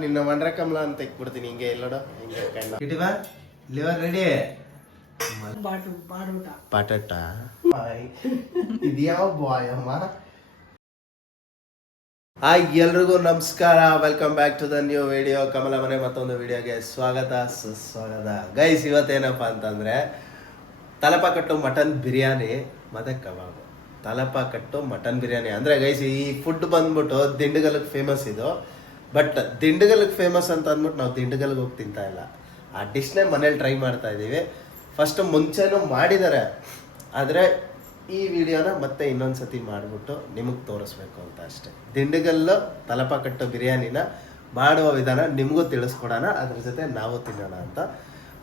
ನಿನ್ನ ಮಂಡ್ರ ಕಮಲ ಅಂತ ಇಕ್ಬಿಡ್ತೀನಿ ಹಿಂಗೆ ಎಲ್ಲೋಡ ಹಿಂಗೆ ಕಣ್ಣ ಇಟಿವಾ ಲಿವರ್ ರೆಡಿ ಪಾಟಟ ಇದ್ಯಾವ ಬಾಯ್ ಅಮ್ಮ. ಹಾಯ್ ಎಲ್ರಿಗೂ ನಮಸ್ಕಾರ, welcome back to the new video. Kamala ಮನೆ ಮತ್ತೊಂದು ವಿಡಿಯೋಗೆ ಸ್ವಾಗತ ಸುಸ್ವಾಗತ. ಗೈಸ್ ಇವತ್ತೇನಪ್ಪ ಅಂತಂದ್ರೆ ತಲಪಾಕಟ್ಟು ಮಟನ್ ಬಿರಿಯಾನಿ ಮತ್ತೆ ಕಬಾಬ್. ತಲಪಾಕಟ್ಟು ಮಟನ್ ಬಿರಿಯಾನಿ ಅಂದ್ರೆ ಗೈಸ್ ಈ ಫುಡ್ ಬಂದ್ಬಿಟ್ಟು ದಿಂಡಗಲ್ಗೆ ಫೇಮಸ್ ಇದು. ಬಟ್ ದಿಂಡಗಲ್ಗೆ ಫೇಮಸ್ ಅಂತ ಅಂದ್ಬಿಟ್ಟು ನಾವು ದಿಂಡಗಲ್ಗೆ ಹೋಗಿ ತಿಂತಾ ಇಲ್ಲ, ಆ ಡಿಶ್ನೇ ಮನೇಲಿ ಟ್ರೈ ಮಾಡ್ತಾ ಇದ್ದೀವಿ. ಫಸ್ಟ್ ಮುಂಚೆನೂ ಮಾಡಿದ್ದಾರೆ, ಆದರೆ ಈ ವಿಡಿಯೋನ ಮತ್ತೆ ಇನ್ನೊಂದ್ಸತಿ ಮಾಡಿಬಿಟ್ಟು ನಿಮಗೆ ತೋರಿಸ್ಬೇಕು ಅಂತ ಅಷ್ಟೇ. ದಿಂಡಗಲ್ಲು ತಲಪಾಕಟ್ಟು ಬಿರಿಯಾನಿನ ಮಾಡುವ ವಿಧಾನ ನಿಮಗೂ ತಿಳಿಸ್ಕೊಡೋಣ, ಅದ್ರ ಜೊತೆ ನಾವು ತಿನ್ನೋಣ ಅಂತ.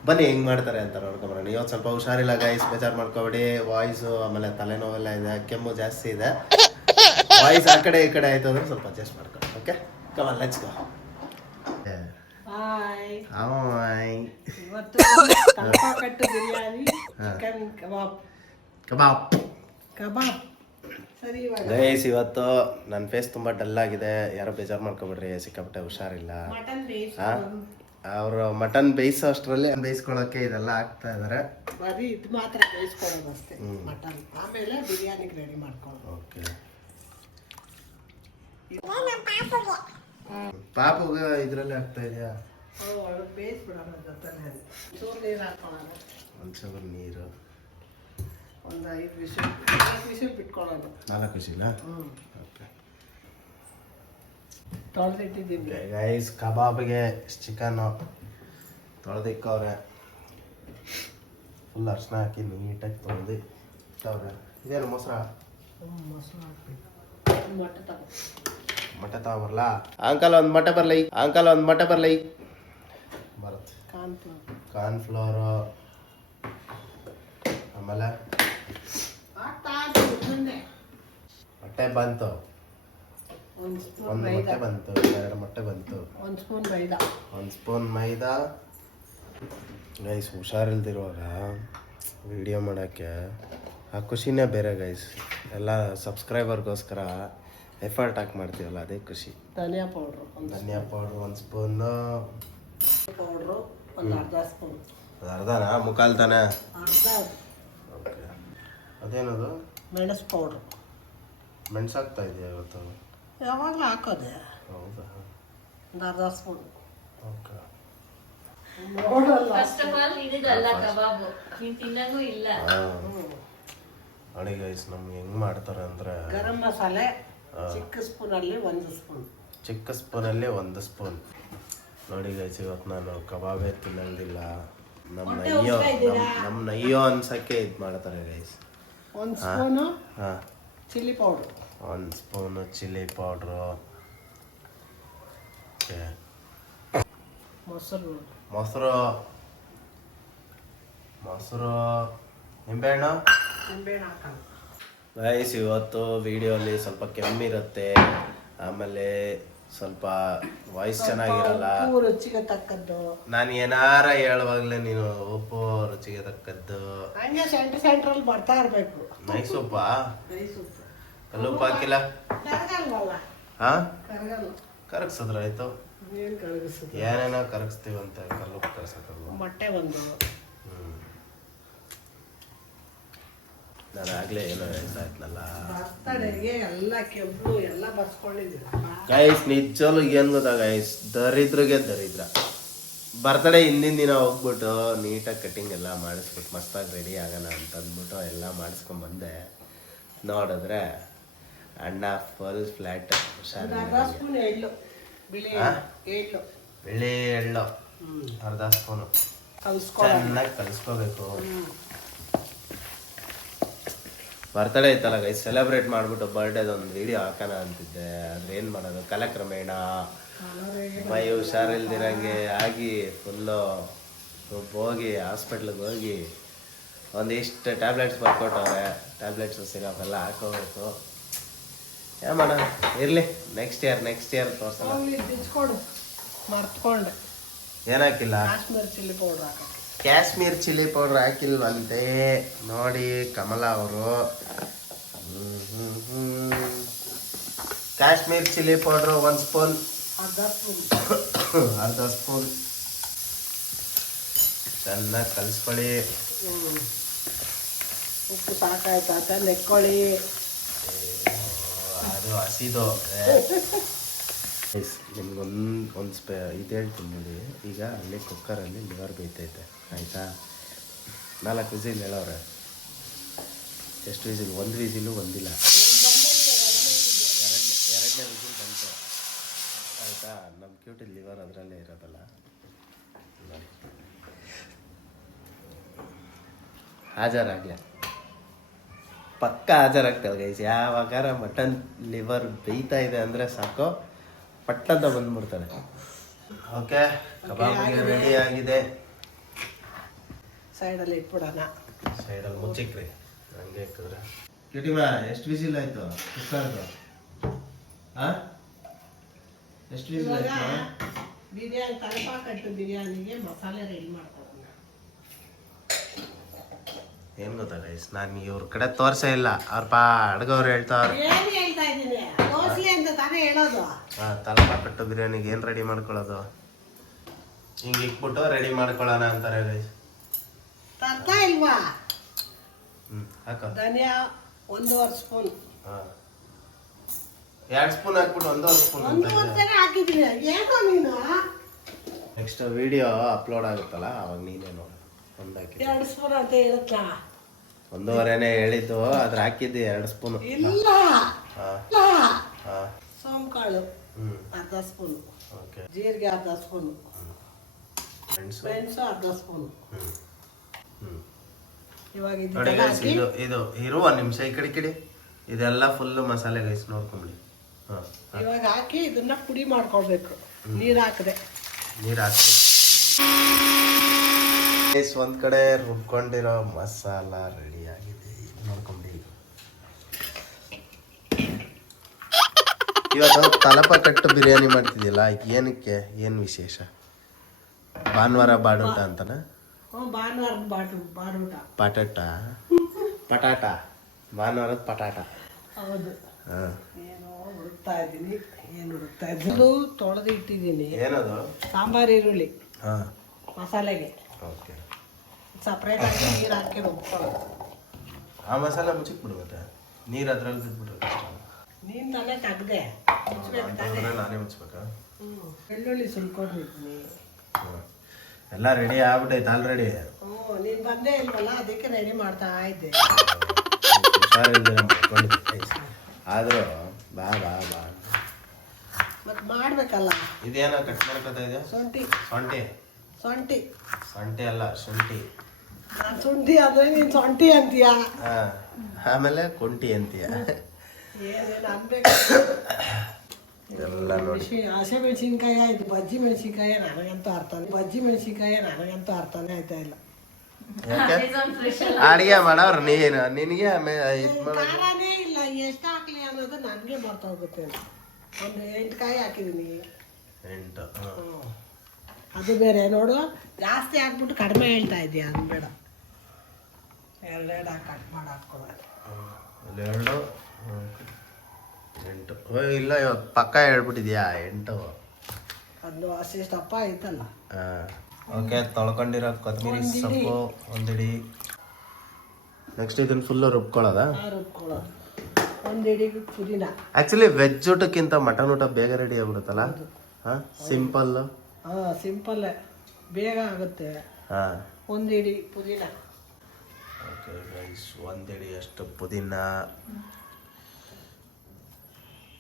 ಬನ್ನಿ ಹೆಂಗೆ ಮಾಡ್ತಾರೆ ಅಂತ ನೋಡ್ಕೊಂಬರೋಣ. ಇವತ್ತು ಸ್ವಲ್ಪ ಹುಷಾರಿಲ್ಲ ಗೈಸ್, ಬೇಜಾರು ಮಾಡ್ಕೊಬೇಡಿ. ವಾಯ್ಸು ಆಮೇಲೆ ತಲೆನೋವೆಲ್ಲ ಇದೆ, ಕೆಮ್ಮು ಜಾಸ್ತಿ ಇದೆ. ವಾಯ್ಸ್ ಆ ಕಡೆ ಈ ಕಡೆ ಆಯಿತು ಅಂದ್ರೆ ಸ್ವಲ್ಪ ಅಡ್ಜಸ್ಟ್ ಮಾಡ್ಕೊಳ್ಳಿ. Okay come on let's go. ಇವತ್ತು ತಲಪಾಕಟ್ಟು ಬಿರಿಯಾನಿ, ಚಿಕನ್ ಕಬಾಬ್. ಕಬಾಬ್ ಕಬಾಬ್ ಸರಿ. ಗೈಸ್ ಇವತ್ತು ನನ್ನ ಫೇಸ್ ತುಂಬ ಡಲ್ ಆಗಿದೆ, ಯಾರೋ ಬೇಜಾರು ಮಾಡ್ಕೊಬಿಡ್ರಿ, ಸಿಕ್ಕಾಪಟ್ಟೆ ಹುಷಾರಿಲ್ಲ. ಮಟನ್ ಬೇಯಿಸ್ ಅವರು ಮಟನ್ ಬೇಯಿಸೋ ಅಷ್ಟರಲ್ಲಿ ಬೇಯಿಸ್ಕೊಳ್ಳೋಕೆ ಇದೆಲ್ಲ ಆಗ್ತಾ ಇದಾರೆ. ಬರೀ ಇದು ಮಾತ್ರ ಬೇಯಿಸ್ಕೊಳ್ಳೋದು ಅಷ್ಟೇ ಮಟನ್, ಆಮೇಲೆ ಬಿರಿಯಾನಿಗೆ ರೆಡಿ ಮಾಡ್ಕೊಳ್ಳೋದು. ಓಕೆ ಪಾಪುಗೆ ಇದರಲ್ಲಿ ಆಗ್ತಾ ಇದೆಯಾ? ಬೇಯಿಸ್ಬಿಡೋಣ ಜೊತೆನೆ. ಚೂರು ನೀರು ಹಾಕೊಳ್ಳೋಣ, ಒಂದ್ಸಲ ನೀರು, ಒಂದು 5 ವಿಷಲ್ 4 ವಿಷಲ್ ಬಿಟ್ಕೊಳ್ಳೋದು. 4 ವಿಷಲ. ಓಕೆ ತೊಳೆದಿಟ್ಟಿದ್ದೀನಿ ಗೈಸ್. ಕಬಾಬ್ಗೆ ಚಿಕನ್ನು ತೊಳೆದಿಕ್ಕವ್ರೆ, ಫುಲ್ ಅರ್ಶಿನ ಹಾಕಿ ನೀಟಾಗಿ ತೊಳೆದು ಇಟ್ಟವ್ರೆ. ಇದೇನು ಮೊಸರ? ಮೊಸರು ಹಾಕ್ಬೇಕು. ಮೊಟ್ಟೆ ತಗೋ, ಮೊಟ್ಟೆ ತಗೊಬರಲ್ಲ ಅಂಕಲ್? ಒಂದು ಮೊಟ್ಟೆ ಬರಲಿ ಅಂಕಲ್, ಒಂದು ಮೊಟ್ಟೆ ಬರಲಿ. ಬರುತ್ತೆ. ಕಾರ್ನ್ಫ್ಲೋರು, ಆಮೇಲೆ ಮೊಟ್ಟೆ ಬಂತು, ಒಂದು ಮೊಟ್ಟೆ ಬಂತು, 2 ಮೊಟ್ಟೆ ಬಂತು, 1 ಸ್ಪೂನ್ ಮೈದಾ, 1 ಸ್ಪೂನ್ ಮೈದಾ. ಗೈಸ್ ಹುಷಾರಿಲ್ದಿರುವಾಗ ವಿಡಿಯೋ ಮಾಡೋಕ್ಕೆ ಆ ಖುಷಿನೇ ಬೇರೆ ಗೈಸ್. ಎಲ್ಲ ಸಬ್ಸ್ಕ್ರೈಬರ್ಗೋಸ್ಕರ ಎಫರ್ಟ್ ಹಾಕಿ ಮಾಡ್ತೀವಲ್ಲ, ಅದೇ ಖುಷಿ. ಧನಿಯಾ ಪೌಡ್ರು, ಧನಿಯಾ ಪೌಡ್ರು 1 ಸ್ಪೂನು, ಪೌಡ್ರು ಒಂದು ಅರ್ಧ ಸ್ಪೂನ್. ಅದು ಅರ್ಧನಾ? ಮುಕ್ಕಾಲು ತಾನೆ? ಅರ್ಧ. ಓಕೆ. ಅದೇನದು? ಮೆಣಸು ಪೌಡ್ರು. ಮೆಣಸು ಹಾಕ್ತಾ ಇದೆಯಾ ಇವತ್ತು? ಯಾವಾಗಲೂ ಹಾಕೋದೆ. ಹೌದಾ? ಒಂದು ಅರ್ಧ spoon. Okay. First of all ಇದಲ್ಲ ಕಬಾಬ್, ನೀನು ತಿನ್ನಂಗೂ ಇಲ್ಲ. ನೋಡಿ ಗೈಸ್ ನಮ್ಗೆ ಹೆಂಗೆ ಮಾಡ್ತಾರೆ ಅಂದರೆ, ಗರಂ ಮಸಾಲೆ ಚಿಕ್ಕ ಸ್ಪೂನಲ್ಲಿ 1 ಸ್ಪೂನ್, ಚಿಕ್ಕ ಸ್ಪೂನಲ್ಲಿ 1 ಸ್ಪೂನ್. ನೋಡಿ ಗೈಸ್ ಇವತ್ತು ನಾನು ಕಬಾಬೇ ತಿನ್ನಂಗಿಲ್ಲ. ನಮ್ಮ ನಯ್ಯೋ ಅನ್ಸಕ್ಕೆ ಇದು ಮಾಡ್ತಾರೆ ಗೈಸ್. 1 ಸ್ಪೂನು ಹಾಂ chilli powder, 1 spoon chilli powder. Okay. ಮೊಸರು, ಮೊಸರು, ನಿಂಬೆಹಣ್ಣು. ನಿಂಬೆಹಣ್ಣು ಹಾಕೋಣ ಗೈಸ್. ಇವತ್ತು ವಿಡಿಯೋಲಿ ಸ್ವಲ್ಪ ಕೆಮ್ಮಿರುತ್ತೆ, ಆಮೇಲೆ ಸ್ವಲ್ಪ ವಾಯ್ಸ್ ಚೆನ್ನಾಗಿರಲ್ಲ. ಉಪ್ಪು ರುಚಿಗೆ ತಕ್ಕದ್ದು. ನಾನು ಏನಾರ ಹೇಳುವಾಗಲೇ ನೀನು ಉಪ್ಪು ರುಚಿಗೆ ತಕ್ಕದ್ದು ಹಂಗೆ ಸೆಂಟ್ರಲ್ಲಿ ಬರ್ತಾ ಇರಬೇಕು. ನೈಸ್ ಉಪ್ಪಾ? ನೈಸ್ ಉಪ್ಪು. ಕಲ್ಲುಪ್ಪು ಹಾಕಿಲ್ಲ? ಕರಗಲ್ವಲ್ಲ? ಹಾಂ, ಕರಗಲ್ಲ. ಕರಗಿಸಿದ್ರಾಯ್ತು. ಏನು ಕರಗಿಸುತ್ತೆ? ಏನೇನೋ ಕರಗಿಸ್ತೀವಂತೆ, ಕಲ್ಲುಪ್ಪು ಕರ್ಸಕ್ಕಲ್ವ? ಮೊಟ್ಟೆ ಒಂದು. ನಾನು ಆಗಲೇ ಏನೋ ಹೇಳ್ತಾ ಇದ್ನಲ್ಲ, ಬರ್ತಡೆಗೆ ಎಲ್ಲ ಕೆಂಪು ಎಲ್ಲ ಬರ್ಸ್ಕೊಂಡಿದ್ದೀವಿ ಗೈಸ್. ನಿಜವೂ ಏನು ಗೊತ್ತಾ ಗೈಸ್, ದರಿದ್ರಿಗೆ ದರಿದ್ರ. ಬರ್ತಡೇ ಹಿಂದಿನ ದಿನ ಹೋಗ್ಬಿಟ್ಟು ನೀಟಾಗಿ ಕಟ್ಟಿಂಗ್ ಎಲ್ಲ ಮಾಡಿಸ್ಬಿಟ್ಟು ಮಸ್ತಾಗಿ ರೆಡಿ ಆಗೋಣ ಅಂತ ಅಂದ್ಬಿಟ್ಟು ಎಲ್ಲ ಮಾಡಿಸ್ಕೊಂಡ್ಬಂದೆ. ನೋಡಿದ್ರೆ ಅಣ್ಣ ಫುಲ್ ಫ್ಲ್ಯಾಟ್. ಎಳ್ಳು, ಬಿಳಿ ಎಳ್ಳು, ಬೆಳ್ಳಿ ಎಳ್ಳು ಅರ್ಧ ಸ್ಪೂನು ಚೆನ್ನಾಗಿ ಕಲಿಸ್ಕೋಬೇಕು. ಬರ್ತಡೇ ಇತ್ತಲ್ಲ ಗೈಸ್, ಸೆಲೆಬ್ರೇಟ್ ಮಾಡಿಬಿಟ್ಟು ಬರ್ಡೇದೊಂದು ವಿಡಿಯೋ ಹಾಕೋಣ ಅಂತಿದ್ದೆ. ಆದರೆ ಏನು ಮಾಡೋದು, ಕಾಲಕ್ರಮೇಣ ಮೈ ಹುಷಾರಿಲ್ದಿರಂಗೆ ಆಗಿ ಫುಲ್ಲು ಹೋಗಿ ಹಾಸ್ಪಿಟ್ಲಿಗೆ ಹೋಗಿ ಒಂದಿಷ್ಟು ಟ್ಯಾಬ್ಲೆಟ್ಸ್ ಬರ್ಕೊಟ್ಟವ್ರೆ. ಟ್ಯಾಬ್ಲೆಟ್ಸು ಸಿರಪ್ ಎಲ್ಲ ಹಾಕೋಬೇಕು. ಏನು ಮಾಡೋಣ, ಇರಲಿ, ನೆಕ್ಸ್ಟ್ ಇಯರ್ ತೋರ್ಸೋಣ. ಮರ್ತ್ಕೊಂಡೆ ಏನಾಕಿಲ್ಲ? ಕಾಶ್ಮೀರ್ ಚಿಲ್ಲಿ ಪೌಡ್ರ್ ಹಾಕಿ. ಕಾಶ್ಮೀರ್ ಚಿಲ್ಲಿ ಪೌಡ್ರ್ ಹಾಕಿಲ್ವಂತೆ ನೋಡಿ ಕಮಲ ಅವರು. ಕಾಶ್ಮೀರ್ ಚಿಲ್ಲಿ ಪೌಡ್ರು 1 ಸ್ಪೂನ್ ಅರ್ಧ ಸ್ಪೂನ್. ಅರ್ಧ ಸ್ಪೂನ್ ಚೆನ್ನಾಗಿ ಕಲಿಸ್ಕೊಳ್ಳಿ. ಉಪ್ಪು ಸಾಕಾಯ್ತಾ ನೆಕ್ಕೊಳ್ಳಿ. ಅದು ಹಸಿದು ನಿಮ್ಗೊಂದು ಇದು ಹೇಳ್ತೀನಿ ನೋಡಿ. ಈಗ ಅಲ್ಲಿ ಕುಕ್ಕರಲ್ಲಿ ಲಿವರ್ ಬೇಯ್ತೈತೆ ಆಯಿತಾ. 4 ವಿಸಿಲ್ ಹೇಳೋರೆ. ಎಷ್ಟು ವಿಸಿಲ್? 1 ವಿಸಿಲು ಒಂದಿಲ್ಲ, ಎರಡನೇ ವಿಸಿಲ್ ಬಂತು ಆಯಿತಾ. ನಮ್ಮ ಕ್ಯೂಟಿದ್ ಲಿವರ್ ಅದರಲ್ಲೇ ಇರೋದಲ್ಲ. ಹಾಜರಾಗಲಿ, ಪಕ್ಕ ಹಾಜರಾಗ್ತವೆ ಗೈಸ್. ಯಾವಾಗಾರ ಮಟನ್ ಲಿವರ್ ಬೇಯ್ತಾ ಇದೆ ಅಂದರೆ ಸಾಕು, ಪಟ್ಟಂತ ಬಂದ್ಬಿಡ್ತಾರೆ. ಓಕೆ, ಕಬಾಬ್ಗೆ ರೆಡಿ ಆಗಿದೆ. ಸೈಡಲ್ಲಿ ಇಟ್ಬಿಡೋಣ. ಸೈಡಲ್ಲಿ ಮುಚ್ಚಿಕ್ರಿ ಹಂಗೆ ಇಕ್ಕಿದ್ರೆ. ಕಿಟಿಮಾ ಎಷ್ಟು ವಿಸಿಲ್ ಆಯಿತು ಕುಕ್ಕರ್ದು? ಹಾಂ, ಎಷ್ಟು ವಿಸಿಲ್ ಆಯಿತು? ಬಿರಿಯಾನಿ ತಲಪಾಕಟ್ಟು ಬಿರಿಯಾನಿಗೆ ಮಸಾಲೆ ರೆಡಿ ಮಾಡ್ಕೊಳ್ಳೋಣ. ಏನು ಗೊತ್ತಾ ಗೈಸ್, ನಾನು ಇವ್ರ ಕಡೆ ತೋರಿಸೇ ಇಲ್ಲ. ಅವ್ರ ಅಡ್ಗವ್ರು ಹೇಳ್ತಾವ್ರೆ. ಏನು ಹೇಳ್ತಾ ಇದ್ದೀನಿ? ದೋಸೆ ಅಂತ ತಾನೇ ಹೇಳೋದು. ಹಾಂ, ತಲಪಾಕಟ್ಟು ಬಿರಿಯಾನಿಗೆ ಏನು ರೆಡಿ ಮಾಡ್ಕೊಳ್ಳೋದು? ಹಿಂಗೆ ಇಕ್ಬಿಟ್ಟು ರೆಡಿ ಮಾಡ್ಕೊಳ್ಳೋಣ ಅಂತಾರೆ ಗೈಸ್. ತರ್ತಾ ಇಲ್ವಾ? ಹಾಕ. ಧನಿಯಾ 1.5 ಸ್ಪೂನ್. ಹಾಂ, 2 ಸ್ಪೂನ್ ಹಾಕ್ಬಿಟ್ಟು 1.5 ಸ್ಪೂನ್ ಅಂತ. 1.5 ಹಾಕಿದ್ದೀನಿ. ಏನೋ ನೀನು ನೆಕ್ಸ್ಟ್ ವಿಡಿಯೋ ಅಪ್ಲೋಡ್ ಆಗುತ್ತಲ್ಲ ಅವಾಗ ನೀನೇ ನೋಡು. 1 ಹಾಕಿ 2 ಸ್ಪೂನ್ ಅಂತ ಇರುತ್ತಾ? 1.5 ಹೇಳಿದ್ದು, ಅದ್ರ ಹಾಕಿದ್ದೆ 2 ಸ್ಪೂನ್. ಇಲ್ಲ ಹಾಂ ಹಾಂ. ಸೋಂಕಾಳು ಅರ್ಧ ಸ್ಪೂನ್. ಓಕೆ. ಜೀರಿಗೆ ಅರ್ಧ ಸ್ಪೂನ್. ಮೆಣಸು ಅರ್ಧ ಸ್ಪೂನ್. ಇವಾಗ ನೋಡಿ ಗೈಸ್, ಇದು ಇರು 1 ನಿಮಿಷ ಈ ಕಡೆ ಇದೆಲ್ಲ ಫುಲ್ ಮಸಾಲೆ ಗೈಸ್ ನೋಡ್ಕೊಂಬಿಡಿ. ಹಾಂ, ಇವಾಗ ಹಾಕಿ ಇದನ್ನ ಪುಡಿ ಮಾಡ್ಕೊಳ್ಬೇಕು. ನೀರು ಹಾಕದೆ. ನೀರು ಹಾಕಿ ಗೈಸ್, ಒಂದು ಕಡೆ ರುಬ್ಕೊಂಡಿರೋ ಮಸಾಲ ರೆಡಿ ಆಗಿದೆ. ನೋಡ್ಕೊಂಬಿಡಿ. ಇವತ್ತು ತಲಪಾಕಟ್ಟು ಬಿರಿಯಾನಿ ಮಾಡ್ತಿದ್ದಿಲ್ಲ, ಏನಕ್ಕೆ? ಏನು ವಿಶೇಷ? ಭಾನುವಾರ ಬಾಡೂಟ ಅಂತನ? ಭಾನುವಾರದ ಬಾಡೂಟ. ಪಟಾಟ ಭಾನುವಾರದ ಪಟಾಟ. ಹೌದು. ಹಾಂ, ಏನೋ ಹುಡುಕ್ತಾ ಇದ್ದೀನಿ. ಏನು ಹುಡುಕ್ತಾ ಇದ್ದೀನಿ? ತೊಳೆದು ಇಟ್ಟಿದ್ದೀನಿ. ಏನದು? ಸಾಂಬಾರು ಈರುಳ್ಳಿ. ಹಾಂ, ಮಸಾಲೆಗೆ ಓಕೆ. ಸಪ್ರೇಟ್ ಆಗಿ ನೀರು ಹಾಕಿ ರುಬ್ಕೊಳ್ಳೋದು. ಆ ಮಸಾಲೆ ಮುಚ್ಚಿಕ್ ಬಿಡುತ್ತೆ, ನೀರು ಅದ್ರಲ್ಲಿ ಬಿಟ್ಬಿಡ್ಬೇಕು. ನೀನು ತಾನೇ ತೆಗ್ದೆ ಮುಚ್ಚಬೇಕು ತಾನೇ. ನಾನೇ ಮುಚ್ಬೇಕಾ? ಬೆಳ್ಳುಳ್ಳಿ ಸುಲ್ಕೊಂಡಿದ್ದೀನಿ. ಎಲ್ಲ ರೆಡಿ ಆಗ್ಬಿಟ್ಟೈತೆ ಆಲ್ರೆಡಿ. ನೀನು ಬಂದೇ ಇಲ್ವಲ್ಲ, ಅದಕ್ಕೆ ರೆಡಿ ಮಾಡ್ತಾ ಇದ್ದೆ. ಹುಷಾರಿಲ್ದಿರ ಮಾಡ್ಕೊಂಡಿದ್ದೆ ಆದರೂ ಬಾ ಬಾ ಬಾ ಮತ್ತೆ ಮಾಡ್ಬೇಕಲ್ಲ. ಇದೇನೋ ಕಟ್ ಮಾಡ್ಕೊತಾ ಇದೆಯಾ? ಶುಂಠಿ. ಸೊಂಟಿ? ಶುಂಠಿ ಸೊಂಟಿ ಅಲ್ಲ, ಶುಂಠಿ. ಶುಂಠಿ ಅಂದ್ರೆ ನೀನು ಸೊಂಟಿ ಅಂತೀಯ. ಹಾಂ, ಆಮೇಲೆ ಕುಂಟಿ ಅಂತೀಯ. ಏನೇನು ಅನ್ಬೇಕು ಎಲ್ಲ ನೋಡಿ. ಹಸಿಮೆಣಸಿನ್ಕಾಯಿ ಇದು ಬಜ್ಜಿ ಮೆಣಸಿನ್ಕಾಯಿ ನನಗಂತೂ ನನಗಂತೂ ಅರ್ಥನೇ ಆಯ್ತಾ ಇಲ್ಲ. ಅಡಿಗೆ ಮಾಡೋರು ನೀನು, ನಿನಗೆ ಇದು ಮಾಡೋದು ಖಾರನೇ ಇಲ್ಲ. ಎಷ್ಟು ಹಾಕ್ಲಿ ಅನ್ನೋದು ನನಗೆ ಮರ್ತೋಗುತ್ತೆ. ಒಂದು 8 ಕಾಯಿ ಹಾಕಿದ್ದೀನಿ. 8. ಅದು ಬೇರೆ ನೋಡು, ಜಾಸ್ತಿ ಹಾಕ್ಬಿಟ್ಟು ಕಡಿಮೆ ಹೇಳ್ತಾ ಇದೀಯ. ಅದು ಬೇಡ, 2 ಹಾಕಿ ಕಟ್ ಮಾಡಿ ಹಾಕ್ಕೊಳ್ಳೋದು. 2 8. ಇಲ್ಲ, ಇವತ್ತು ಪಕ್ಕ ಹೇಳ್ಬಿಟ್ಟಿದ್ಯಾ 8. ಅದು ಅಷ್ಟಿಷ್ಟಪ್ಪ ಐತಲ್ಲ. ಹಾಂ, ಓಕೆ. ತೊಳ್ಕೊಂಡಿರೋ ಕೊತ್ತಂಬರಿ ಸೊಪ್ಪು 1 ಹಿಡಿ. ನೆಕ್ಸ್ಟ್ ಇದನ್ನು ಫುಲ್ಲು ರುಬ್ಕೊಳ್ಳೋದಾ? ರುಬ್ಕೊಳ್ಳೋದು. 1 ಹಿಡಿ ಪುದೀನ. ಆ್ಯಕ್ಚುಲಿ ವೆಜ್ ಊಟಕ್ಕಿಂತ ಮಟನ್ ಊಟ ಬೇಗ ರೆಡಿ ಆಗ್ಬಿಡುತ್ತಲ್ಲ. ಹಾಂ, ಸಿಂಪಲ್ಲು. ಸಿಂಪಲ್, ಬೇಗ ಆಗುತ್ತೆ. ಹಾಂ, 1 ಹಿಡಿ ಪುದೀನ. ಓಕೆ ಗೈಸ್, 1 ಹಿಡಿ ಅಷ್ಟು ಪುದೀನ.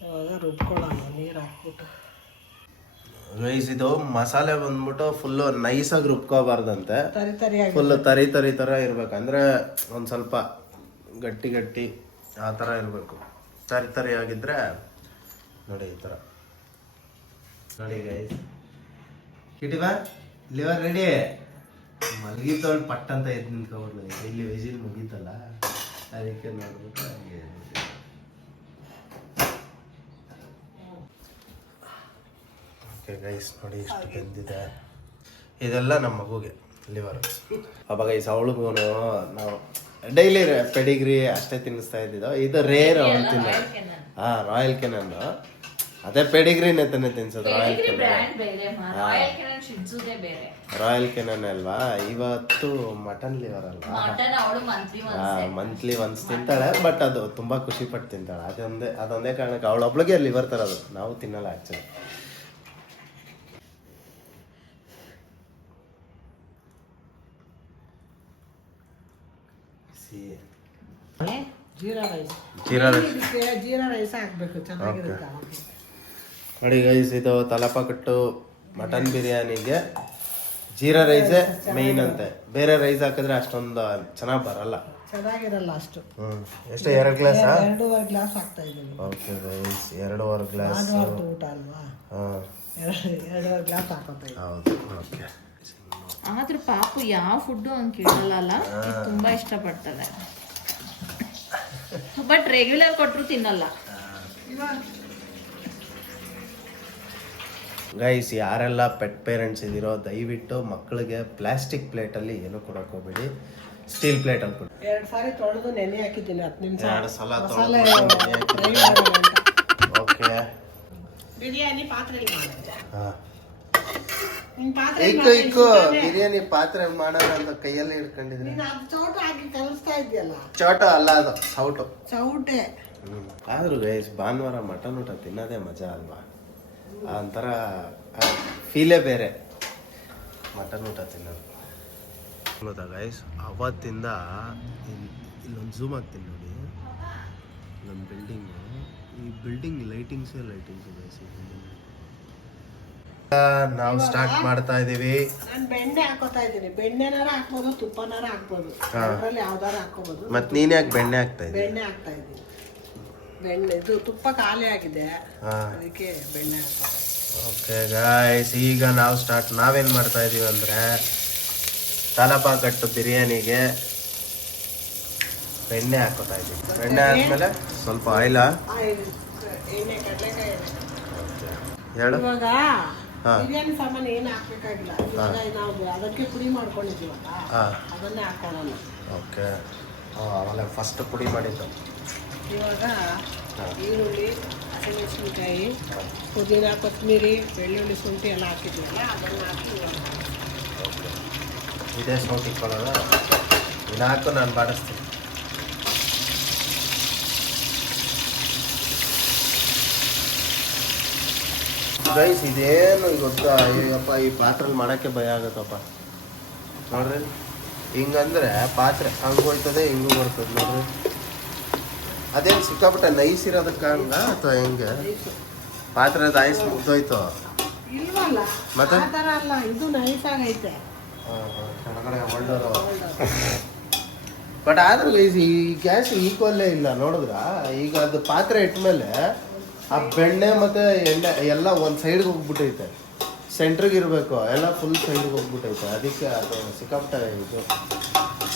ಇವಾಗ ರುಬ್ಕೊಳ್ಳೋಣ ನೀರು ಹಾಕ್ಬಿಟ್ಟು. ಗೈಸ್, ಇದು ಮಸಾಲೆ ಬಂದ್ಬಿಟ್ಟು ಫುಲ್ಲು ನೈಸಾಗಿ ರುಬ್ಕೋಬಾರ್ದಂತೆ. ತರಿಯಾಗಿ ಫುಲ್ಲು ತರಿ ಥರ ಇರ್ಬೇಕಂದ್ರೆ ಒಂದು ಸ್ವಲ್ಪ ಗಟ್ಟಿ ಆ ಥರ ಇರಬೇಕು. ತರಿ ಆಗಿದ್ರೆ ನೋಡಿ ಈ ಥರ ನೋಡಿ ಗೈಸ್. ಕಿಟಿಬಾ ಲಿವರ್ ರೆಡಿ. ಮಲಗಿತ್ತವಳು ಪಟ್ ಅಂತ ಎದ್ದು ನಿಂತ್ಕೊಬಿಡ್ಲು. ಇಲ್ಲಿ ವಿಸಿಲ್ ಮುಗೀತಲ್ಲ, ಅದಕ್ಕೆ ನೋಡ್ಬಿಟ್ಟು ಹಾಗೆ. ಓಕೆ ಗೈಸ್, ನೋಡಿ ಇಷ್ಟು ಬೆಂದಿದೆ. ಇದೆಲ್ಲ ನಮ್ಮ ಮಗುಗೆ ಲಿವರ್. ಅಬ್ಬ ಗೈಸ್, ಅವಳಿಗೂ ನಾವು ಡೈಲಿ ಪೆಡಿಗ್ರಿ ಅಷ್ಟೇ ತಿನ್ನಿಸ್ತಾ ಇದ್ದಿದ್ದು. ಇದು ರೇರ್ ಅವಳು ತಿನ್ನ. ಹಾಂ, ರಾಯಲ್ ಕೆನನ್ನು ಅದೇ ಪೆಡಿಗ್ರಿನೇ ತಾನೇ ತಿನ್ಸೋದು ರಾಯಲ್ ಪೆಡಿಗ್ರಿ ಕೆನನ್ ಬ್ರ್ಯಾಂಡ್ ಬೇರೆ ರಾಯಲ್ ಕೆನನ್ ಶಿಡ್ಸುದೇ ಬೇರೆ. ರಾಯಲ್ ಕೆನನ್ ಅಲ್ವಾ. ಇವತ್ತು ಮಟನ್ ಲಿವರ್ ಅಲ್ವಾ, ಮಟನ್ ಅವಳು ಮಂತ್ಲಿ ಒನ್ಸ್ ತಿಂತಾಳೆ. ಬಟ್ ಅದು ತುಂಬಾ ಖುಷಿ ಪಟ್ಟು ತಿಂತಾಳೆ. ಅದೊಂದೇ ಕಾರಣಕ್ಕೆ ಅವಳೊಬ್ಳಿಗೆ ಲಿವರ್ ತರೋದು, ನಾವು ತಿನ್ನಲ್ಲ actually. Jeera rice jeera rice ಹಾಕ್ಬೇಕು, ಚೆನ್ನಾಗಿರುತ್ತೆ. ನೋಡಿ ಗೈಸ್, ಇದು ತಲಪಾಕಟ್ಟು ಮಟನ್ ಬಿರಿಯಾನಿಗೆ ಜೀರಾ ರೈಸೇ ಮೇಯ್ನ್ ಅಂತೆ. ಬೇರೆ ರೈಸ್ ಹಾಕಿದ್ರೆ ಅಷ್ಟೊಂದು ಚೆನ್ನಾಗಿ ಬರಲ್ಲ, ಚೆನ್ನಾಗಿರಲ್ಲ ಅಷ್ಟು. ಎಷ್ಟು 2 ಗ್ಲಾಸ್ 2.5 ಗ್ಲಾಸ್ ಹಾಕ್ತಾ ಇದ್ದೀನಿ. ಓಕೆ ಗೈಸ್, 2.5 ಗ್ಲಾಸ್ ಊಟ ಅಲ್ವಾ, 2.5 ಗ್ಲಾಸ್ ಹಾಕೋತಾ ಇದ್ದೀನಿ. ಹೌದು. ಓಕೆ. ಆದ್ರೂ ಪಾಪು ಯಾವ ಫುಡ್ಡು ಹಂಗೆ ಕೇಳಲ್ಲ, ತುಂಬಾ ಇಷ್ಟಪಡ್ತದೆ. ಬಟ್ ರೆಗ್ಯುಲರ್ ಕೊಟ್ಟರು ತಿನ್ನಲ್ಲ. ಗೈಸ್, ಯಾರೆಲ್ಲ ಪೆಟ್ ಪೇರೆಂಟ್ಸ್ ಇದ್ದೀರೋ ದಯವಿಟ್ಟು ಮಕ್ಕಳಿಗೆ ಪ್ಲಾಸ್ಟಿಕ್ ಪ್ಲೇಟಲ್ಲಿ ಏನೂ ಕೊಡೋಕೆ ಹೋಗ್ಬೇಡಿ, ಸ್ಟೀಲ್ ಪ್ಲೇಟಲ್ಲಿ ಕೊಡಿ. 2 ಸಾರಿ ತೊಳೆದು ನೆನೆ ಹಾಕಿದ್ದೀನಿ, 10 ನಿಮಿಷ. 2 ಸಲ ಮಸಾಲೆ ಓಕೆ. ಬಿರಿಯಾನಿ ಪಾತ್ರೆಯಲ್ಲಿ ಮಾಡಿದ್ದೆ. ಹಾಂ, ನಿನ್ ಪಾತ್ರೆ ಇಕ್ಕು ಬಿರಿಯಾನಿ ಪಾತ್ರೆ ಮಾಡೋಣ ಅಂತ ಕೈಯಲ್ಲಿ ಹಿಡ್ಕೊಂಡಿದ್ದೀನಿ. ನೀನು ಅದು ಚೌಟ ಹಾಕಿ ಕಲಿಸ್ತಾ ಇದೆಯಲ್ಲ. ಚೋಟ ಅಲ್ಲ, ಅದು ಸೌಟು. ಚೌಟೆ. ಆದ್ರೂ ಗೈಸ್, ಭಾನುವಾರ ಮಟನ್ ಊಟ ತಿನ್ನೋದೇ ಮಜಾ ಅಲ್ವಾ, ಒಂಥರ ಫೀಲೇ ಬೇರೆ ಮಟನ್ ಊಟ ತಿನ್ನೋದು. ಗೊತ್ತಾ ಗೈಸ್, ಅವತ್ತಿಂದ ಇಲ್ಲೊಂದು ಝೂಮ್ ಆಗ್ತೀನಿ ನೋಡಿ, ಇಲ್ಲೊಂದು ಬಿಲ್ಡಿಂಗು, ಈ ಬಿಲ್ಡಿಂಗ್ ಲೈಟಿಂಗ್ಸೇ ಗೈಸ್. ಈ ಬಿಲ್ಡಿಂಗ್ ನಾವು ಸ್ಟಾರ್ಟ್ ಮಾಡ್ತಾ ಇದೀವಿ. ನಾನು ಬೆಣ್ಣೆ ಹಾಕೋತಾ ಇದ್ದೀನಿ. ಬೆಣ್ಣೆನಾರ ಹಾಕ್ಬೋದು, ತುಪ್ಪನಾರ ಹಾಕ್ಬೋದು, ಅದರಲ್ಲಿ ಯಾವ್ದಾರ ಹಾಕೋಬಹುದು. ಮತ್ತೆ ನೀನ್ ಯಾಕೆ ಬೆಣ್ಣೆ ಹಾಕ್ತಾ ಇದ್ದೀನಿ? ಬೆಣ್ಣೆ ಹಾಕ್ತಾ ಇದ್ದೀನಿ. ಬೆಣ್ಣೆ ಇದು ತುಪ್ಪ ಖಾಲಿ ಆಗಿದೆ, ಅದಕ್ಕೆ ಬೆಣ್ಣೆ ಹಾಕೋದು. ಓಕೆ ಗಾಯ್ಸ್, ಈಗ ನಾವೇನ್ ಮಾಡ್ತಾ ಇದೀವಿ ಅಂದ್ರೆ, ತಲಪಾಕಟ್ಟು ಬಿರಿಯಾನಿಗೆ ಬೆಣ್ಣೆ ಹಾಕೋತಾ ಇದೀವಿ. ಬೆಣ್ಣೆ ಆದ್ಮೇಲೆ ಸ್ವಲ್ಪ ಆಯಿಲ್, ಎಣ್ಣೆ, ಕಡಲೆಕಾಯಿ ಹೇಳು. ಇವಾಗ ಬಿರಿಯಾನಿ ಸಾಮಾನು ಏನು ಹಾಕ್ಬೇಕಾಗಿಲ್ಲ. ಇವಾಗ ನಾವು ಅದಕ್ಕೆ ಪುಡಿ ಮಾಡ್ಕೊಂಡಿದ್ದೀವಲ್ಲ, ಅದನ್ನೇ ಹಾಕೊಳ್ಳೋಣ. ಓಕೆ, ಆಮೇಲೆ ಫಸ್ಟ್ ಪುಡಿ ಮಾಡಿದ್ದು. ಇವಾಗ ಈರುಳ್ಳಿ, ಹಸಿಮೆಣಸಿನ್ಕಾಯಿ, ಪುದೀನ, ಕೊತ್ತಂಬರಿ, ಬೆಳ್ಳುಳ್ಳಿ, ಶುಂಠಿ ಎಲ್ಲ ಹಾಕಿದ್ವಲ್ಲ, ಅದನ್ನು ಹಾಕಿ ಓಕೆ, ಇದೇ ಸೌಟ್ ಇಟ್ಕೊಳ್ಳೋಣ. ಇನ್ನು ಹಾಕು, ನಾನು ಬಾಡಿಸ್ತೀನಿ. ಗೈಸ್, ಇದೇನು ಗೊತ್ತಾ, ಈಗಪ್ಪ ಈ ಪಾತ್ರೆಲಿ ಮಾಡೋಕ್ಕೆ ಭಯ ಆಗುತ್ತಪ್ಪ. ನೋಡ್ರಿ, ಹಿಂಗಂದ್ರೆ ಪಾತ್ರೆ ಹಂಗೆ ಹೋಯ್ತದೆ, ಹಿಂಗೂ ಬರ್ತದೆ ನೋಡ್ರಿ. ಅದೇನು ಸಿಕ್ಕಾಪಟ್ಟೆ ನೈಸ್ ಇರೋದಕ್ಕೆ ಹಂಗ ಅಥವಾ ಹೆಂಗೆ? ಪಾತ್ರೆದ ಐಸ್ ಮುಗ್ದೋಯ್ತು ಇಲ್ವಲ್ಲ, ಮತ್ತೆ ಆ ಥರ ಅಲ್ಲ, ಇದು ನೈಸ್ ಆಗೈತೆ. ಕೆಳಗಡೆ ಒಳ್ಳೆಯವರು. ಬಟ್ ಆದ್ರೂ ಗೈಸ್, ಈ ಗ್ಯಾಸ್ ಈಕ್ವಲ್ಲೇ ಇಲ್ಲ ನೋಡಿದ್ರ. ಈಗ ಅದು ಪಾತ್ರೆ ಇಟ್ಮೇಲೆ ಆ ಬೆಣ್ಣೆ ಮತ್ತೆ ಎಣ್ಣೆ ಎಲ್ಲ ಒಂದು ಸೈಡ್ಗೆ ಹೋಗ್ಬಿಟ್ಟೈತೆ, ಸೆಂಟ್ರಿಗೆ ಇರಬೇಕು, ಎಲ್ಲ ಫುಲ್ ಸೈಡ್ಗೆ ಹೋಗ್ಬಿಟ್ಟೈತೆ. ಅದಕ್ಕೆ ಅದು ಸಿಕ್ಕಾಪಟ್ಟೆ ಇದು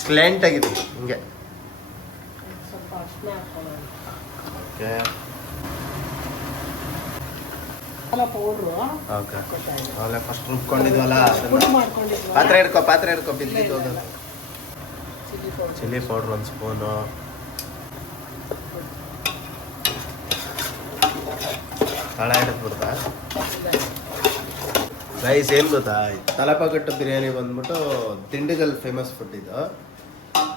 ಸ್ಲ್ಯಾಂಟ್ ಆಗಿದೆ ಹಿಂಗೆ. ಸ್ವಲ್ಪ ಅರ್ಶಿನ ಹಾಕ್ಕೊಳ್ಳೋಣ. Okay, powder okay. ಆಮೇಲೆ ಫಸ್ಟ್ ರುಬ್ಕೊಂಡಿದ್ವಲ್ಲ, ಪುಡಿ ಮಾಡ್ಕೊಂಡಿದ್ವಿ. ಪಾತ್ರೆ ಹಿಡ್ಕೊ ಬಿದ್ದಿದ್ದು. ಚಿಲ್ಲಿ ಪೌಡ್ರ್ 1 ಸ್ಪೂನು, ತಳ ಹಿಡಿದ್ಬಿಡ್ತಾ ಗೈಸ್. ಏನು ಗೊತ್ತಾ, ತಲಪಾಕಟ್ಟು ಬಿರಿಯಾನಿ ಬಂದ್ಬಿಟ್ಟು ದಿಂಡಿಗಲ್ ಫೇಮಸ್ ಫುಡ್ ಇದು.